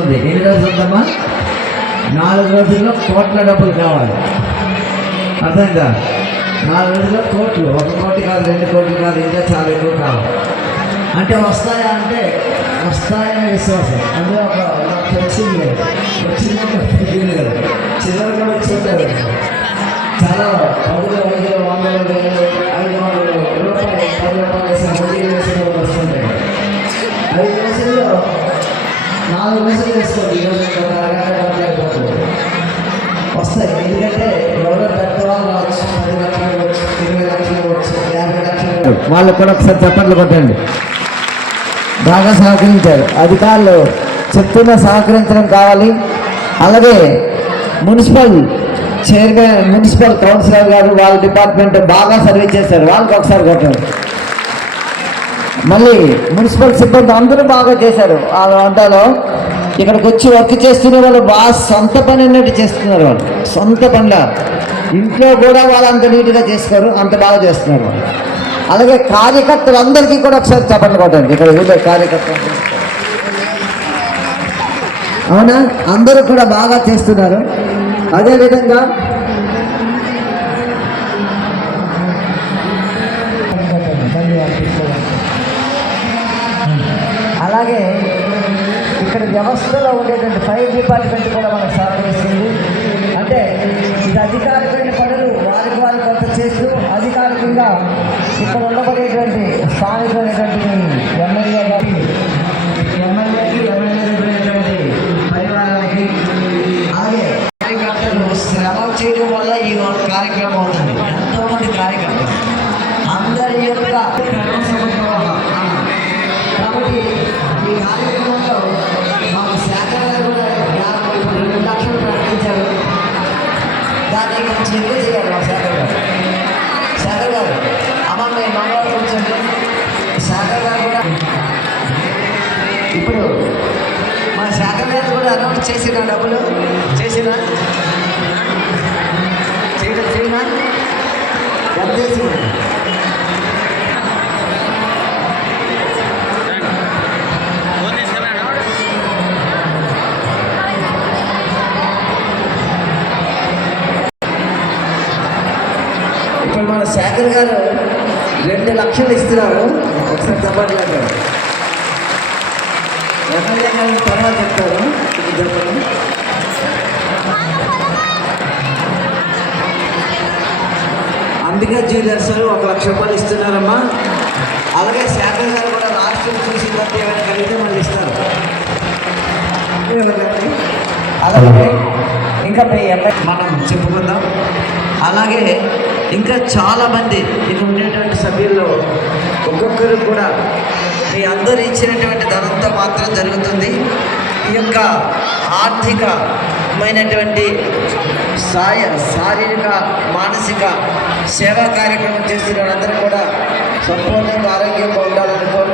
ఉంది. ఎన్ని రోజులు ఉందమ్మా? 4 రోజుల్లో కోట్ల డబ్బులు కావాలి. అర్థంగా 4 రోజుల్లో కోట్లు, 1 కోటి కాదు, 2 కోట్లు కాదు, ఇంకా చాలా ఎక్కువ కావాలి. అంటే వస్తాయా అంటే వస్తాయనే విశ్వాసం. అందులో ఒక నాకు వచ్చింది కదా, చివరి కూడా వచ్చేది చాలా 10,000, 100,000, 500 రూపాయలు, 10 రూపాయలు వేసిన వస్తుంటాయి. 5 రోజుల్లో 4 రోజులు వేసుకోండి. ఈరోజు ఒక అరగంట అయిపోతుంది, వస్తాయి. ఎందుకంటే ఎవరో పెద్దవాళ్ళు కావచ్చు, 10 లక్షలు వచ్చు, 20 లక్షలు వచ్చు, 50 లక్షలు. వాళ్ళకు కూడా ఒకసారి చప్పట్లు కొట్టండి. బాగా సహకరించారు అధికారులు. చెప్తున్న సహకరించడం కావాలి. అలాగే మున్సిపల్ చైర్మన్, మున్సిపల్ కౌన్సిలర్ గారు, వాళ్ళ డిపార్ట్మెంట్ బాగా సర్వీస్ చేశారు. వాళ్ళకి ఒకసారి కొట్టారు. మళ్ళీ మున్సిపల్ సిబ్బంది అందరూ బాగా చేశారు. ఆ వంటలో ఇక్కడికి వచ్చి వర్క్ చేస్తున్న వాళ్ళు బాగా సొంత పని అన్నట్టు చేస్తున్నారు. వాళ్ళు సొంత పనిలా ఇంట్లో కూడా వాళ్ళు అంత నీట్గా చేసుకోరు, అంత బాగా చేస్తున్నారు వాళ్ళు. అలాగే కార్యకర్తలు అందరికీ కూడా ఒకసారి చప్పట్లు కొట్టండి. ఇక్కడ ఊళ్ళో కార్యకర్తలు అవునా, అందరూ కూడా బాగా చేస్తున్నారు. అదేవిధంగా అలాగే ఇక్కడ వ్యవస్థలో ఉండేటువంటి ఫైర్ డిపార్ట్మెంట్ కూడా మనకు సహకరిస్తుంది. అంటే ఇది అధికారికమైన పనులు వారికి కొంత చేస్తూ అధికారికంగా ఇక్కడ ఉండబడేటువంటి స్థానికమైనటువంటి ఎమ్మెల్యే గారికి, ఎమ్మెల్యేటువంటి పరివారానికి, అలాగే కార్యకర్తలు శ్రమ చేయడం వల్ల ఈ కార్యక్రమం అవుతుంది. ఎంతోమంది కార్యకర్తలు అందరి యొక్క కాబట్టి ఈ కార్యక్రమంలో మాకు శాఖ గారు కూడా 2 లక్షలు ప్రకటించారు. దాన్ని కొంచెం ఎక్కువ చేయాలి మా శాఖ గారు. అమ్మ మేము మంగళవారం కూర్చోండి. శాఖ గారు కూడా ఇప్పుడు మా శాఖ గారు కూడా అనౌన్స్ చేసిన డబ్బులు చేయనా ఎంత చేసింది? ఇప్పుడు మన శేఖర్ గారు 2 లక్షలు ఇస్తున్నారు. ఒకసారి చెప్పట్లేదు, ఎమ్మెల్యే గారు తర్వాత చెప్తారు. చెప్పండి. అంబికా జ్యువెలర్స్ 1 లక్ష రూపాయలు ఇస్తున్నారమ్మా. అలాగే శేఖర్ గారు కూడా రాష్ట్రం చూసి బట్టి ఏమైనా కలిగితే మళ్ళీ ఇస్తారు. అలాగే ఇంకా మనం చెప్పుకుందాం. అలాగే ఇంకా చాలామంది ఇక్కడ ఉండేటువంటి సభ్యుల్లో ఒక్కొక్కరు కూడా మీ అందరూ ఇచ్చినటువంటి ధనంతో మాత్రం జరుగుతుంది. ఈ యొక్క ఆర్థికమైనటువంటి శారీరక మానసిక సేవా కార్యక్రమం చేస్తున్న వాళ్ళందరూ కూడా సంపూర్ణంగా ఆరోగ్యంగా ఉండాలని కోరు